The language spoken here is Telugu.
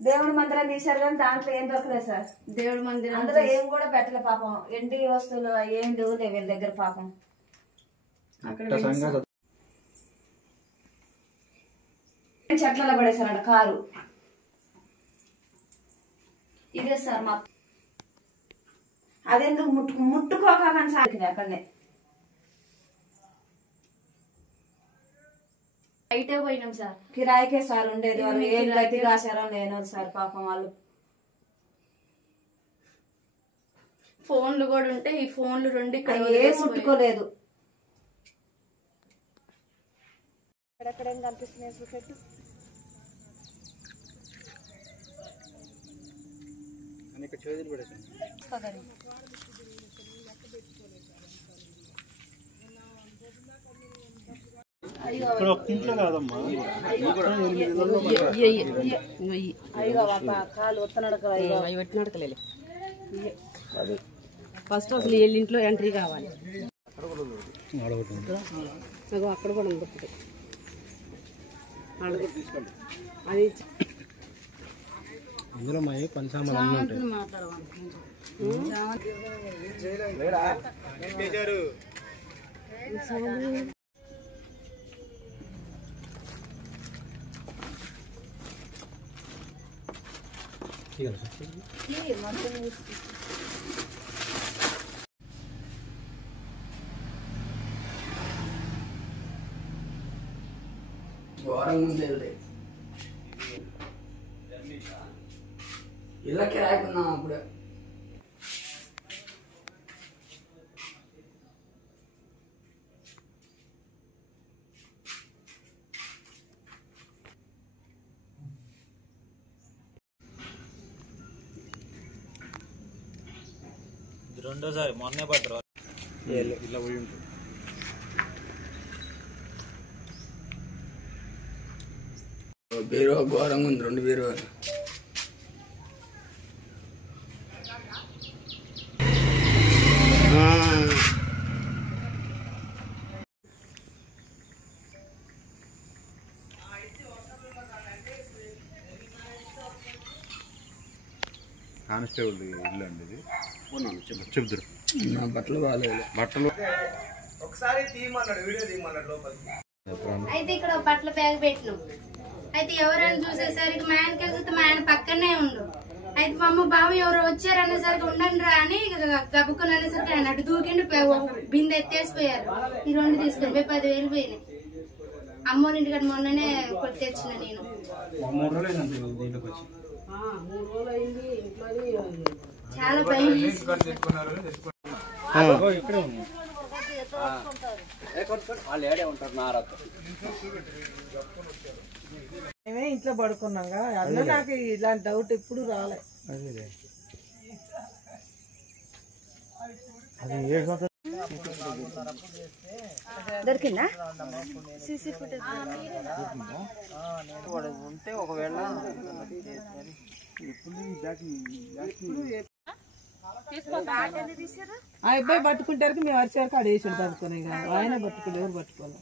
దేవుడి మందిరం తీశారు కానీ దాంట్లో ఏం దొరకలేదు సార్. దేవుడి మందిరం అందులో ఏం కూడా పెట్టలే పాపం. ఎండి వస్తువులు ఏం లేవు వీళ్ళ దగ్గర పాపం. చెట్లలో పడేసారంట కారు. ఇదే సార్ మా అదెందుకు ముట్టుకోకని సార్ అక్కడనే బయటే పోయినాం సార్. కిరాయికే సార్ ఉండేది. వాళ్ళు ఏం గతి రాశారో లేనో సార్ పాపం. వాళ్ళు ఫోన్లు కూడా ఉంటే ఈ ఫోన్లు రెండు ఇక్కడ ఏం ముట్టుకోలేదు. ఎక్కడెక్కడేం కనిపిస్తున్నాయి చూపెట్టు. కాలు పెట్టినడకలే ఫస్ట్ అసలు వీళ్ళ ఇంట్లో ఎంట్రీ కావాలి. అక్కడ కూడా ఉంది అది ఇందులో మా పని సామాన్లు ఇళ్ళకి రాకున్నాం అప్పుడు. రెండోసారి మొన్నే పట్టరు ఇలా పోయి ఉంటుంది. బీరువా ఘోరంగా ఉంది. 2 బీరువాలు. కానిస్టేబుల్ ఇల్లు అండి ఇది. చెప్తారు నా బట్టలు బాగాలేదు. బట్టలు ఒకసారి తీయమన్నాడు, వీడియో తీయమన్నాడు లోపలికి. అయితే ఇక్కడ బట్టల బ్యాగ్ పెట్టినాం. అయితే ఎవరైనా చూసేసరికి మా ఆయనకి వెళ్తే మా ఆయన పక్కనే ఉండు. అయితే మా అమ్మ బాబు ఎవరు వచ్చారనేసరికి ఉండండి రా అని గబుక్కుని అనేసరికి ఆయన అటు దూకిండి బిందె ఎత్తేసిపోయారు. ఈ 2 తీసుకొని 10,000 పోయినాయి. అమ్మోళ్ళ ఇంటికి మొన్ననే కొట్టేచ్చిన నేను. 3 రోజులు దీంట్లోకి వచ్చి చాలా భయం. ఇక్కడే ఉంది. వాళ్ళు ఏడే ఉంటారు నారతో. మేమే ఇంట్లో పడుకున్నాగా. అందులో నాకు ఇలాంటి డౌట్ ఎప్పుడు రాలే. దొరికిందా సీసీ ఫుటేజ్ ఉంటే ఒకవేళ ఆ అబ్బాయి పట్టుకుంటారు. మేము అరిచేవరకు ఆడ వేసాడు పట్టుకుని. ఆయన పట్టుకోలేదు, ఎవరు పట్టుకోవాలి.